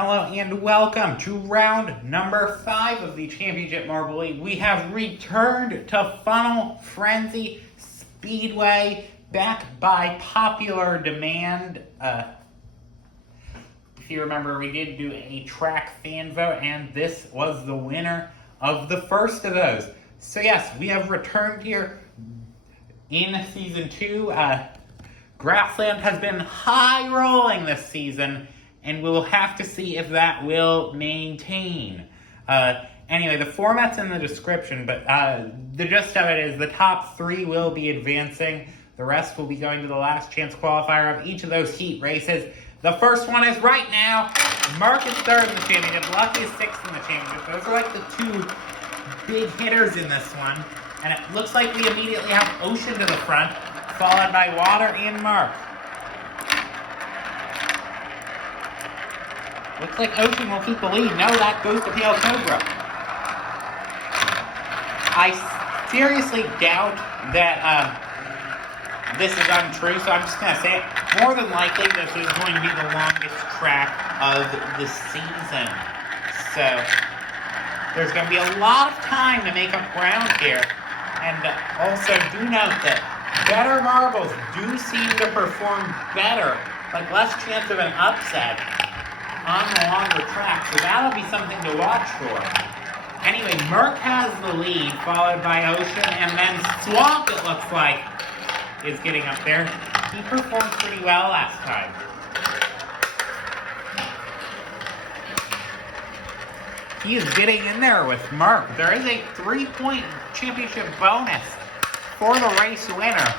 Hello and welcome to round number 5 of the Championship Marble League. We have returned to Funnel Frenzy Speedway, back by popular demand. If you remember, we did do a track fan vote, and this was the winner of the first of those. So yes, we have returned here in Season 2. Grassland has been high rolling this season, and we'll have to see if that will maintain. Anyway, the format's in the description, but the gist of it is the top 3 will be advancing. The rest will be going to the last chance qualifier of each of those heat races. The first one is right now. Mark is 3rd in the championship. Lucky is 6th in the championship. Those are like the 2 big hitters in this one. And it looks like we immediately have Ocean to the front, followed by Water and Mark. Looks like Ocean will keep the lead. No, that goes to Pale Cobra. I seriously doubt that this is untrue, so I'm just going to say it. More than likely, this is going to be the longest track of the season. So, there's going to be a lot of time to make up ground here. And also, do note that better marbles do seem to perform better, like less chance of an upset on the longer track, so that'll be something to watch for. Anyway, Merc has the lead, followed by Ocean, and then Swamp, it looks like, is getting up there. He performed pretty well last time. He is getting in there with Merc. There is a 3-point championship bonus for the race winner.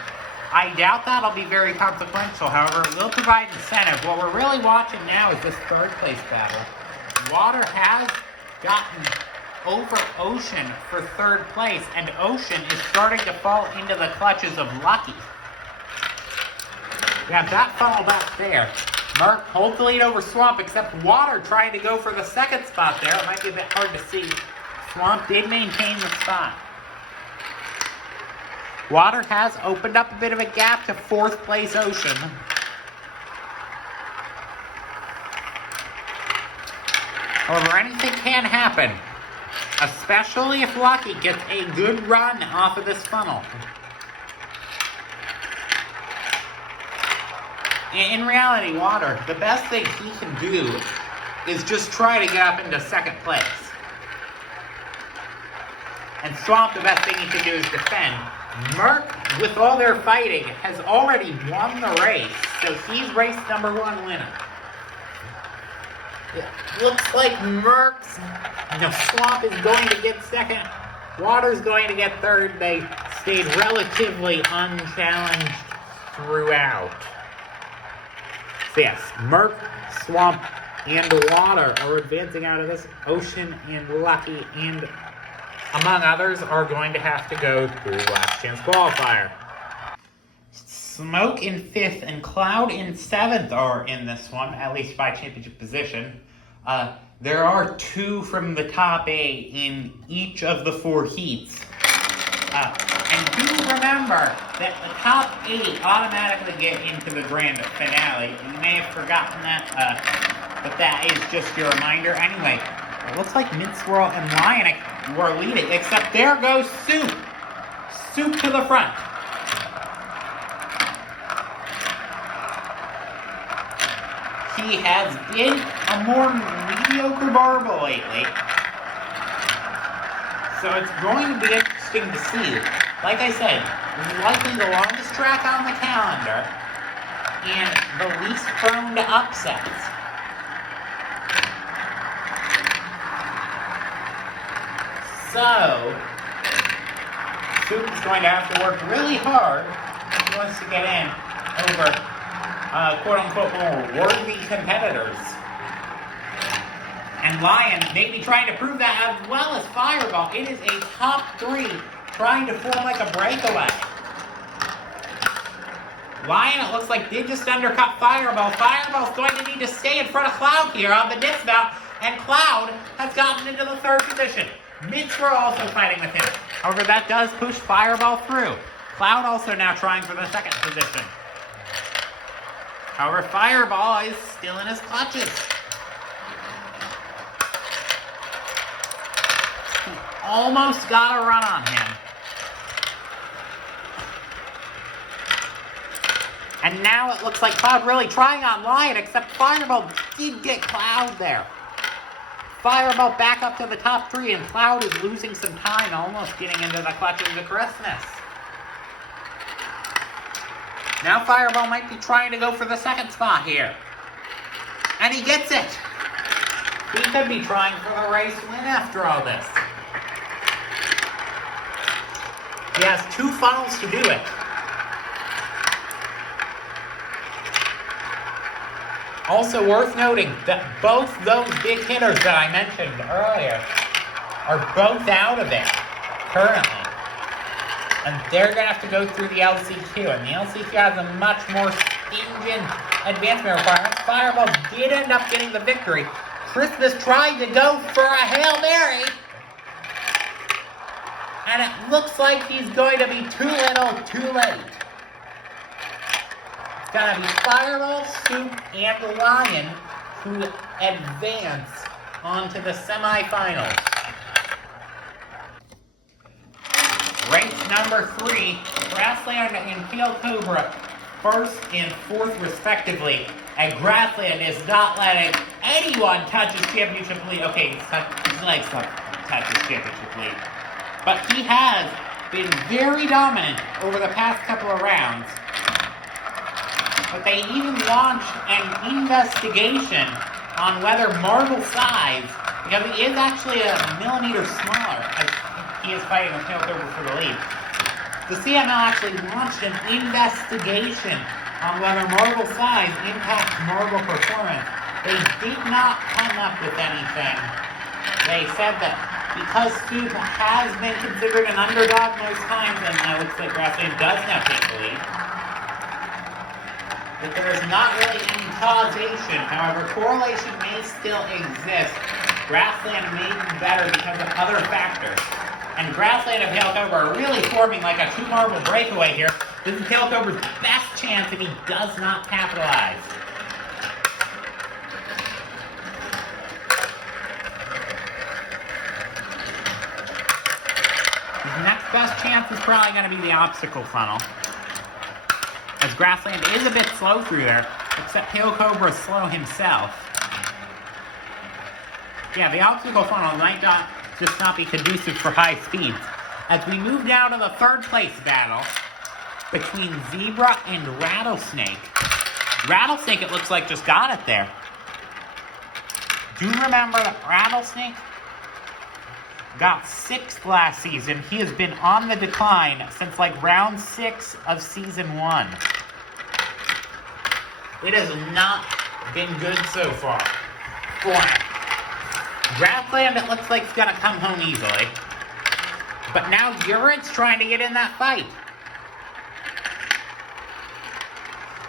I doubt that'll be very consequential, however, it will provide incentive. What we're really watching now is this 3rd place battle. Water has gotten over Ocean for 3rd place, and Ocean is starting to fall into the clutches of Lucky. We have that funnel back there. Mark holds the lead over Swamp, except Water trying to go for the 2nd spot there. It might be a bit hard to see. Swamp did maintain the spot. Water has opened up a bit of a gap to 4th place Ocean. However, anything can happen, especially if Lucky gets a good run off of this funnel. In reality, Water, the best thing he can do is just try to get up into 2nd place. And Swamp, the best thing he can do is defend. Merc, with all their fighting, has already won the race, so he's race number 1 winner. It looks like Swamp is going to get 2nd, Water's going to get 3rd. They stayed relatively unchallenged throughout. So yes, Merc, Swamp, and Water are advancing out of this. Ocean and Lucky and among others, are going to have to go through last chance qualifier. Smoke in 5th and Cloud in 7th are in this one, at least by championship position. There are 2 from the top 8 in each of the 4 heats. And do remember that the top 8 automatically get into the grand finale. You may have forgotten that, but that is just your reminder. Anyway, it looks like Midswirl and Lion were leading, except there goes Soup. Soup to the front. He has been a more mediocre marble lately, so it's going to be interesting to see. Like I said, this is likely the longest track on the calendar and the least prone to upsets. So, Soup is going to have to work really hard if he wants to get in over, quote-unquote, more worthy competitors. And Lion may be trying to prove that as well as Fireball. It is a top 3 trying to form like a breakaway. Lion, it looks like, did just undercut Fireball. Fireball's going to need to stay in front of Cloud here on the dismount, and Cloud has gotten into the 3rd position. Midswirl also fighting with him. However, that does push Fireball through. Cloud also now trying for the 2nd position. However, Fireball is still in his clutches. almost got a run on him. And now it looks like Cloud really trying on Lion, except Fireball did get Cloud there. Fireball back up to the top 3, and Cloud is losing some time, almost getting into the clutches of Christmas. Now Fireball might be trying to go for the second spot here. And he gets it! He could be trying for the race win after all this. He has 2 funnels to do it. Also worth noting that both those big hitters that I mentioned earlier are both out of it currently. And they're going to have to go through the LCQ. And the LCQ has a much more stringent advancement requirement. Fireball did end up getting the victory. Christmas tried to go for a Hail Mary. And it looks like he's going to be too little, too late. It's going to be Fireball, Soup, and Lion who advance onto the semifinals. Race number 3, Grassland and Tail Cobra, 1st and 4th respectively. And Grassland is not letting anyone touch his championship lead. Okay, his legs don't touch his championship lead. But he has been very dominant over the past couple of rounds. But they even launched an investigation on whether marble size, because he is actually a millimeter smaller, as he is fighting with Tail Cobra for the lead. The CML actually launched an investigation on whether marble size impacts marble performance. They did not come up with anything. They said that because Soup has been considered an underdog most times, and it looks like Grassland does now take the lead, that there is not really any causation. However, correlation may still exist. Grassland may be better because of other factors. And Grassland and Tail Cobra are really forming like a 2-marble breakaway here. This is Tail Cobra's best chance, and he does not capitalize. His next best chance is probably going to be the obstacle funnel, as Grassland is a bit slow through there, except Tail Cobra is slow himself. Yeah, the obstacle funnel might just not be conducive for high speeds. As we move now to the 3rd place battle between Zebra and Rattlesnake. Rattlesnake, it looks like, just got it there. Do remember that Rattlesnake got 6th last season. He has been on the decline since like round 6 of season 1. It has not been good so far for him. Grassland, it looks like, it's going to come home easily. But now Urin's trying to get in that fight.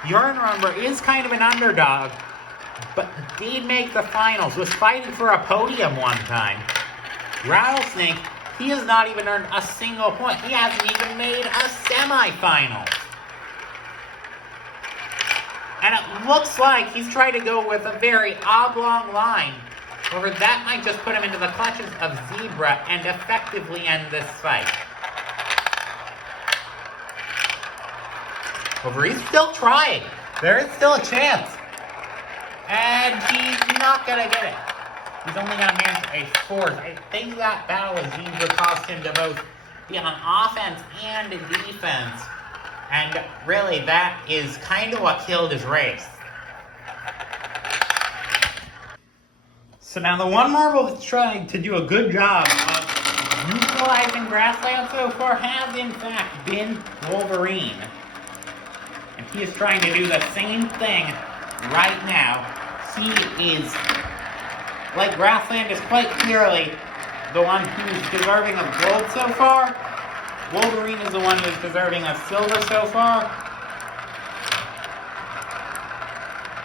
Urin, remember, is kind of an underdog, but did make the finals, was fighting for a podium one time. Rattlesnake, he has not even earned a single point. He hasn't even made a semifinal. And it looks like he's trying to go with a very oblong line, or that might just put him into the clutches of Zebra and effectively end this fight. However, he's still trying. There is still a chance. And he's not going to get it. He's only going to manage a 4th. I think that battle with Zebra caused him to both be on offense and defense. And really, that is kind of what killed his race. So now the one marble that's trying to do a good job of neutralizing Grassland so far has in fact been Wolverine. And he is trying to do the same thing right now. He is, like Grassland, is quite clearly the one who's deserving of gold so far. Wolverine is the one who's deserving of silver so far.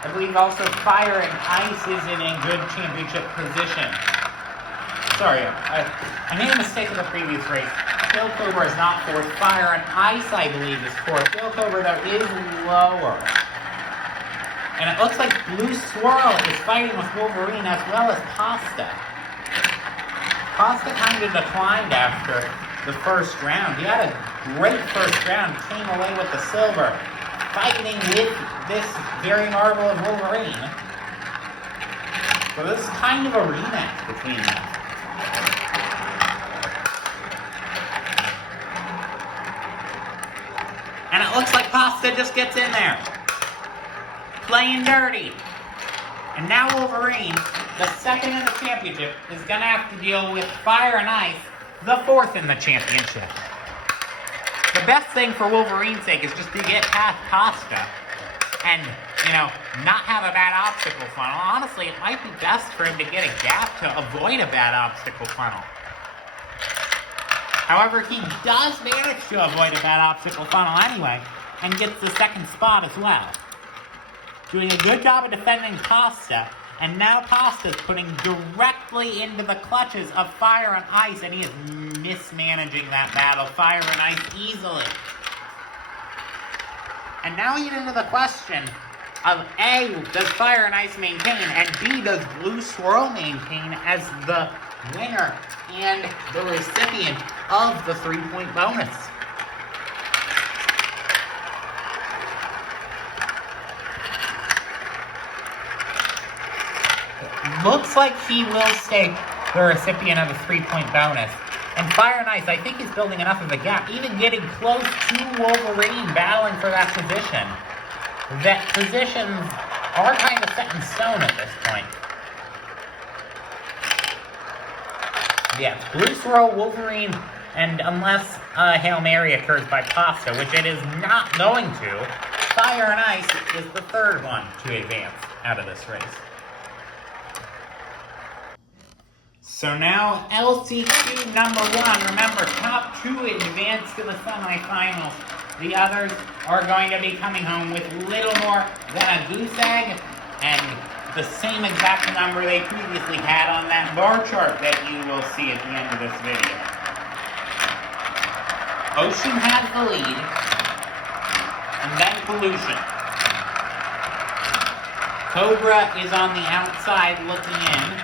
I believe also Fire and Ice is in a good championship position. Sorry, I made a mistake in the previous race. Tail Cobra is not 4th. Fire and Ice, I believe, is 4th. Tail Cobra, though, is lower. And it looks like Blue Swirl is fighting with Wolverine as well as Pasta. Costa kind of declined after the first round. He had a great first round, came away with the silver, fighting with this very marvel of Wolverine. So this is kind of a rematch between them. And it looks like Costa just gets in there, playing dirty. And now Wolverine, the second in the championship, is going to have to deal with Fire and Ice, the fourth in the championship. The best thing for Wolverine's sake is just to get past Costa and, not have a bad obstacle funnel. Honestly, it might be best for him to get a gap to avoid a bad obstacle funnel. However, he does manage to avoid a bad obstacle funnel anyway, and gets the second spot as well. Doing a good job of defending Costa, and now Costa's putting directly into the clutches of Fire and Ice, and he is mismanaging that battle, Fire and Ice, easily. And now we get into the question of A, does Fire and Ice maintain, and B, does Blue Swirl maintain as the winner and the recipient of the 3-point bonus? Looks like he will stay the recipient of the 3-point bonus. And Fire and Ice, I think, is building enough of a gap, even getting close to Wolverine, battling for that position. That positions are kind of set in stone at this point. Yeah, Blue Swirl, Wolverine, and unless a Hail Mary occurs by Costa, which it is not going to, Fire and Ice is the third one to advance out of this race. So now, LCQ number 1. Remember, top 2 advance to the semifinals. The others are going to be coming home with little more than a goose egg and the same exact number they previously had on that bar chart that you will see at the end of this video. Ocean has the lead, and then Pollution. Cobra is on the outside looking in.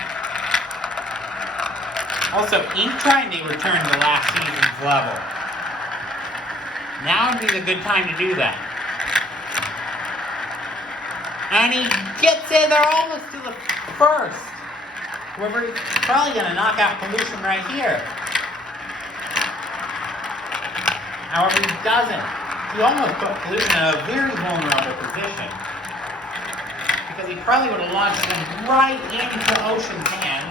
Also, Ink trying to return to last season's level. Now would be the good time to do that. And he gets in there almost to the first. We're probably going to knock out Pollution right here. However, he doesn't. He almost put Pollution in a very vulnerable position. Because he probably would have launched him right into Ocean's hands.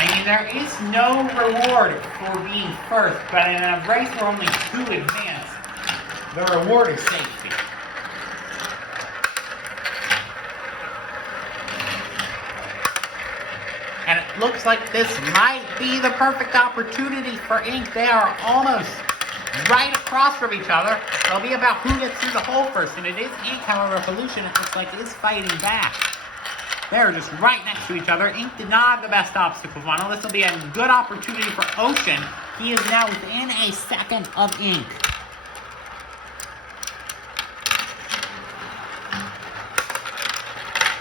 I mean, there is no reward for being first, but in a race where only 2 advance, the reward is safety. And it looks like this might be the perfect opportunity for Ink. They are almost right across from each other. It'll be about who gets through the hole first, and it is Ink, however, Pollution, it looks like, is fighting back. They're just right next to each other. Ink did not have the best obstacle funnel. This will be a good opportunity for Ocean. He is now within a second of Ink.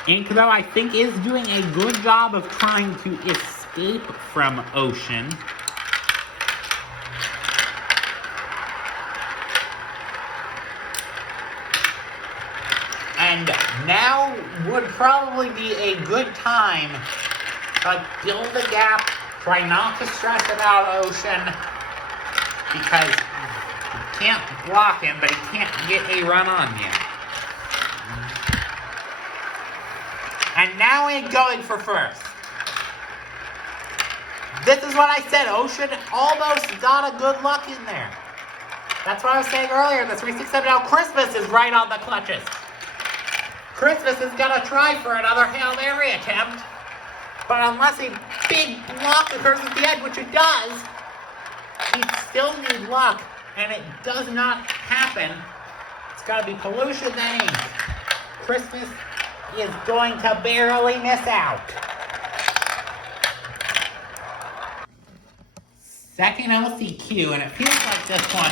Ink, though, I think is doing a good job of trying to escape from Ocean. And now would probably be a good time to build a gap, try not to stress about Ocean, because you can't block him, but he can't get a run on you. And now Ink going for first. This is what I said, Ocean almost got a good luck in there. That's what I was saying earlier, the 367. Now Christmas is right on the clutches. Christmas is going to try for another Hail Mary attempt, but unless a big block occurs at the end, which it does, he'd still need luck, and it does not happen. It's got to be Pollution then Ink. Christmas is going to barely miss out. Second LCQ, and it feels like this one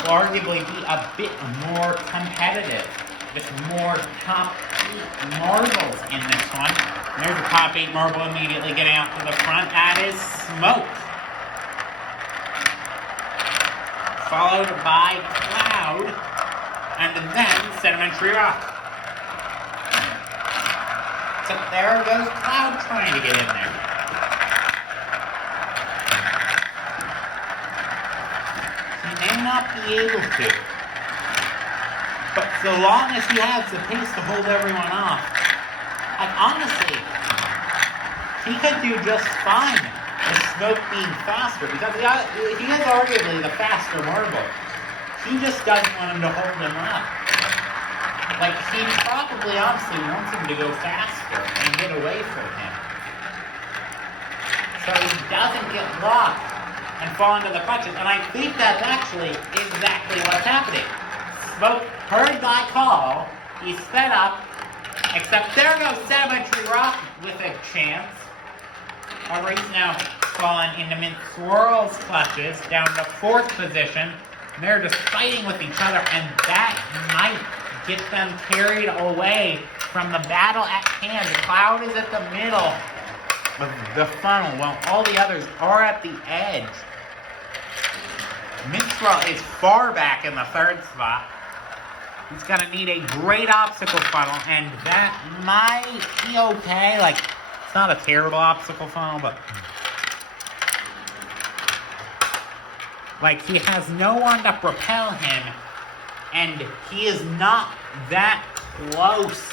will arguably be a bit more competitive. With more top 8 marbles in this one. There's a top 8 marble immediately getting out to the front. That is Smoke. Followed by Cloud. And then Sedimentary Rock. So there goes Cloud trying to get in there. He may not be able to. But so long as he has the pace to hold everyone off, like honestly, he could do just fine with Smoke being faster because he is arguably the faster marble. He just doesn't want him to hold him up. Like, he probably honestly wants him to go faster and get away from him. So he doesn't get locked and fall into the clutches. And I think that's actually exactly what's happening. Smoke heard my call. He sped up. Except there goes Sedimentary Rock with a chance. However, he's now fallen into Mint Swirl's clutches, down to 4th position. And they're just fighting with each other, and that might get them carried away from the battle at hand. The Cloud is at the middle of the funnel, while all the others are at the edge. Mint Swirl is far back in the 3rd spot. He's going to need a great obstacle funnel, and that might be okay. Like, it's not a terrible obstacle funnel, but like, he has no one to propel him, and he is not that close.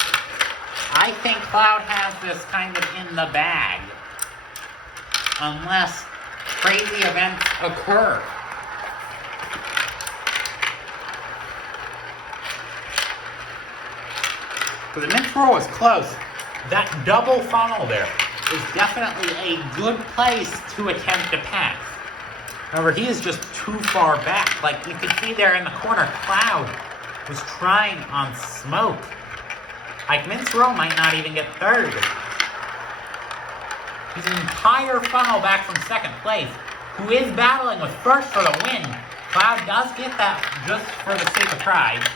I think Cloud has this kind of in the bag, unless crazy events occur. But the Mint Swirl was close. That double funnel there is definitely a good place to attempt to pass. However, he is just too far back. Like, you can see there in the corner, Cloud was trying on Smoke. Like, Mint Swirl might not even get 3rd. He's an entire funnel back from 2nd place, who is battling with 1st for the win. Cloud does get that just for the sake of pride,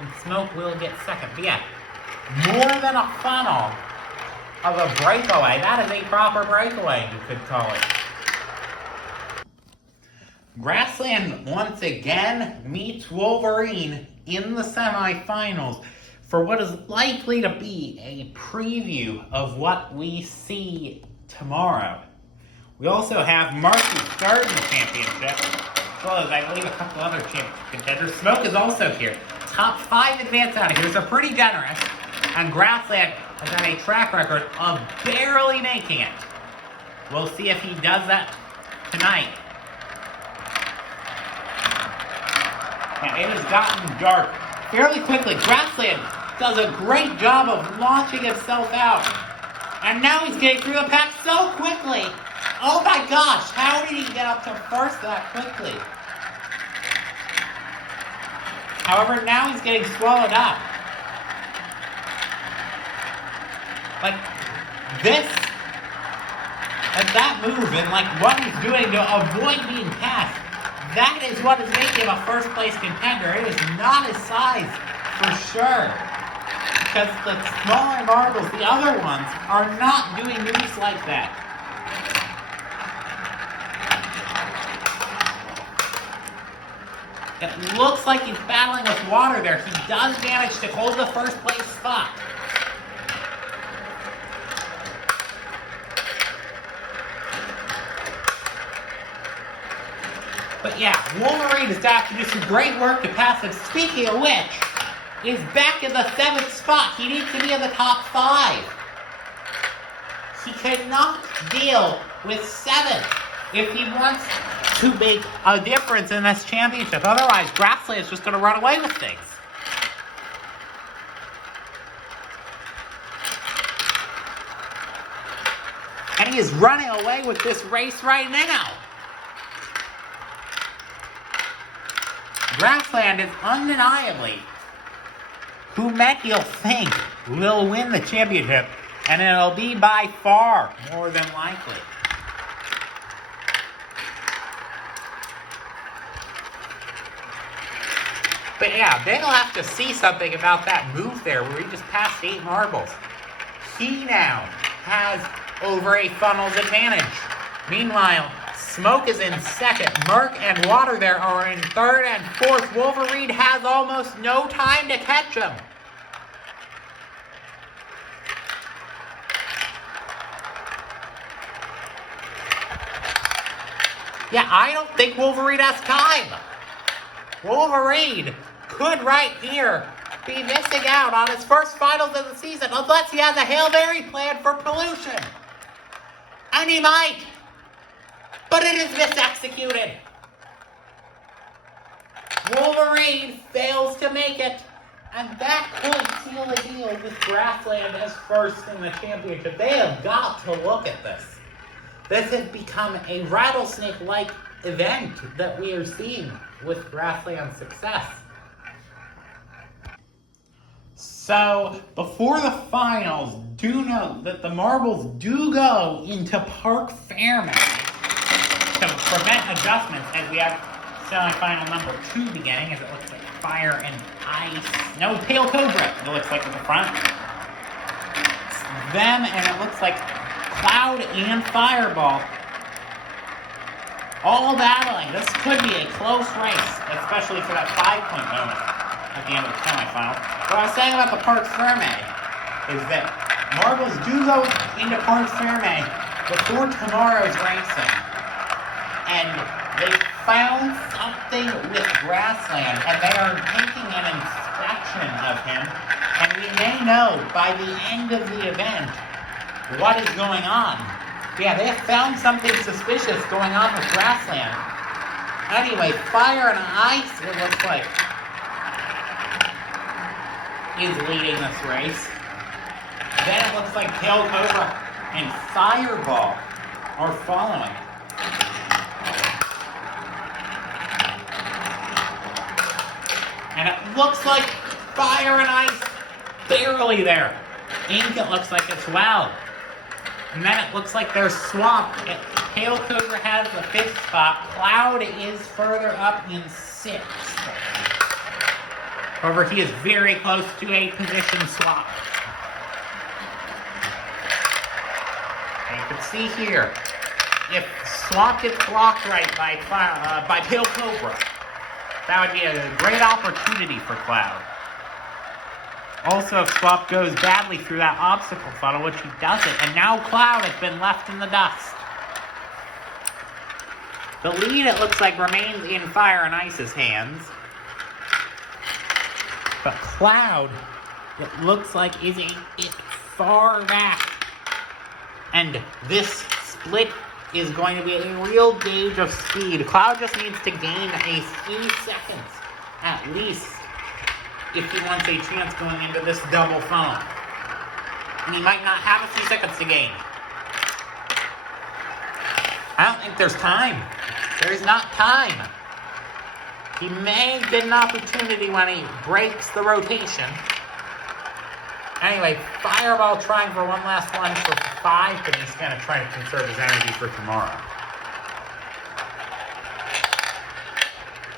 and Smoke will get 2nd. But yeah, more than a funnel of a breakaway. That is a proper breakaway, you could call it. Grassland once again meets Wolverine in the semifinals for what is likely to be a preview of what we see tomorrow. We also have Marky 3rd in the championship, as well as I believe a couple other championship contenders. Smoke is also here. Top 5 advance out of here, so pretty generous. And Grassland has got a track record of barely making it. We'll see if he does that tonight. Now, it has gotten dark fairly quickly. Grassland does a great job of launching himself out. And now he's getting through the pack so quickly. Oh my gosh, how did he get up to 1st that quickly? However, now he's getting swallowed up. Like, this, and that move, and like what he's doing to avoid being passed, that is what is making him a 1st place contender. It is not his size, for sure. Because the smaller marbles, the other ones, are not doing moves like that. It looks like he's battling with water there. He does manage to hold the 1st place spot. But yeah, Wolverine has got to do some great work to pass him. Speaking of which, is back in the 7th spot. He needs to be in the top 5. He cannot deal with 7th if he wants to make a difference in this championship. Otherwise, Grassland is just going to run away with things. And he is running away with this race right now. Grassland is undeniably who many you'll think will win the championship, and it'll be by far more than likely. But yeah, they'll have to see something about that move there where he just passed 8 marbles. He now has over a funnels advantage. Meanwhile, Smoke is in second. Merc and Water there are in third and fourth. Wolverine has almost no time to catch him. Yeah, I don't think Wolverine has time. Wolverine could right here be missing out on his first finals of the season unless he has a Hail Mary plan for pollution. And he might. But it is misexecuted. Wolverine fails to make it. And that could seal the deal with Grassland as first in the championship. They have got to look at this. This has become a rattlesnake-like event that we are seeing with Grassland's success. So, before the finals, do note that the marbles do go into Park Fairmont to prevent adjustments as we have semifinal number 2 beginning, as it looks like Fire and Ice. No, Pale Cobra, it looks like at the front. It's them, and it looks like Cloud and Fireball all battling. This could be a close race, especially for that 5-point bonus at the end of the semifinal. What I was saying about the Parc Fermé is that marbles do go into Parc Fermé before tomorrow's racing. And they found something with Grassland, and they are taking an inspection of him. And we may know by the end of the event what is going on. Yeah, they have found something suspicious going on with Grassland. Anyway, Fire and Ice, it looks like, is leading this race. Then it looks like Pale Cobra and Fireball are following. And it looks like Fire and Ice barely there. Ink, it looks like as well. And then it looks like they're swamped. Pale Cobra has the 5th spot. Cloud is further up in 6th. However, he is very close to a position swap. And you can see here, if swap gets blocked right by Pale Cobra, that would be a great opportunity for Cloud. Also, if Swap goes badly through that obstacle funnel, which he doesn't, and now Cloud has been left in the dust. The lead, it looks like, remains in Fire and Ice's hands. But Cloud, it looks like, is far back. And this split is going to be a real gauge of speed. Cloud just needs to gain a few seconds, at least, if he wants a chance going into this double funnel. And he might not have a few seconds to gain. I don't think there's time. There's not time. He may get an opportunity when he breaks the rotation. Anyway, Fireball trying for one last lunge for 5, but he's going to try to conserve his energy for tomorrow.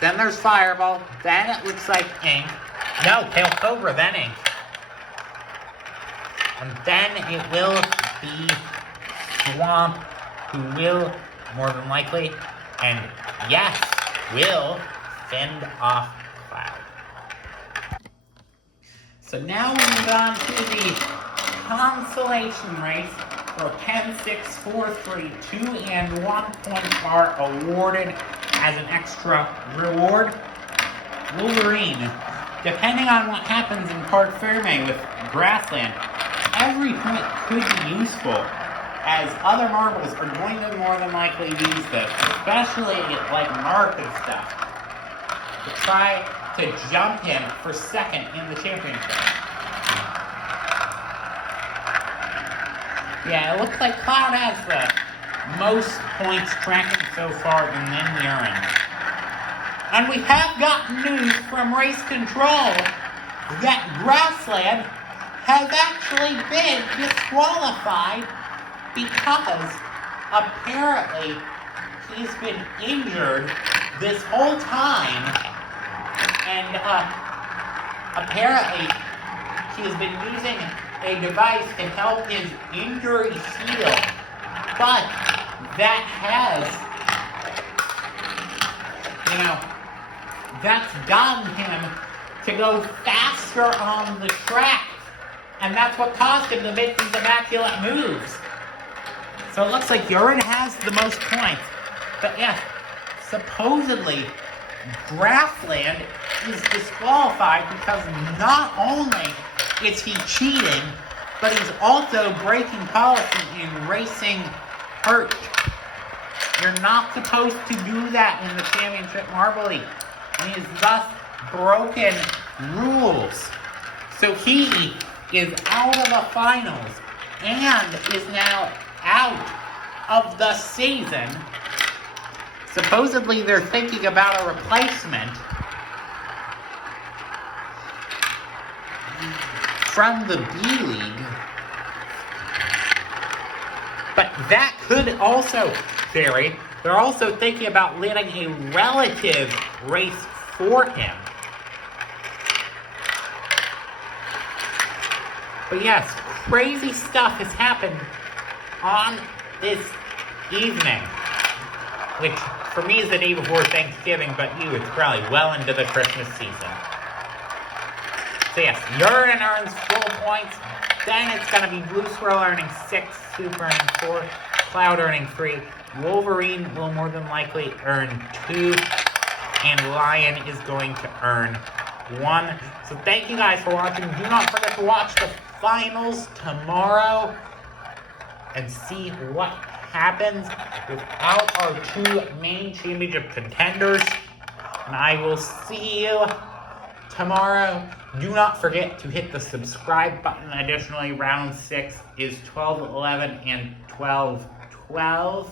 Then there's Fireball. Then it looks like Ink. No, Pale Cobra, then Ink. And then it will be Swamp, who will, more than likely, and yes, will fend off Cloud. So now we move on to the Consolation race, where 10, 6, 4, 3, 2, and 1 points are awarded as an extra reward. Wolverine, depending on what happens in Parc Fermé with Grassland, every point could be useful, as other marbles are going to more than likely use this, especially like Mark and stuff, to try to jump him for second in the championship. Yeah, it looks like Cloud has the most points tracking so far in the urine. And we have gotten news from Race Control that Grassland has actually been disqualified because apparently he's been injured this whole time, and apparently he has been using a device to help his injury heal. But that has, that's gotten him to go faster on the track. And that's what caused him to make these immaculate moves. So it looks like Urine has the most points. But yeah, supposedly, Graffland is disqualified because not only is he cheating, but he's also breaking policy in racing hurt. You're not supposed to do that in the Championship Marble League. And he has thus broken rules. So he is out of the finals and is now out of the season. Supposedly they're thinking about a replacement from the B League. But that could also vary. They're also thinking about letting a relative race for him. But yes, crazy stuff has happened on this evening, which for me is the day before Thanksgiving, but you, it's probably well into the Christmas season. So yes, Urine earns full points, then it's going to be Blue Swirl earning 6, Super earning 4, Cloud earning 3, Wolverine will more than likely earn 2, and Lion is going to earn 1. So thank you guys for watching. Do not forget to watch the finals tomorrow and see what happens without our 2 main championship contenders. And I will see you tomorrow. Do not forget to hit the subscribe button. Additionally, round 6 is 12-11 and 12-12.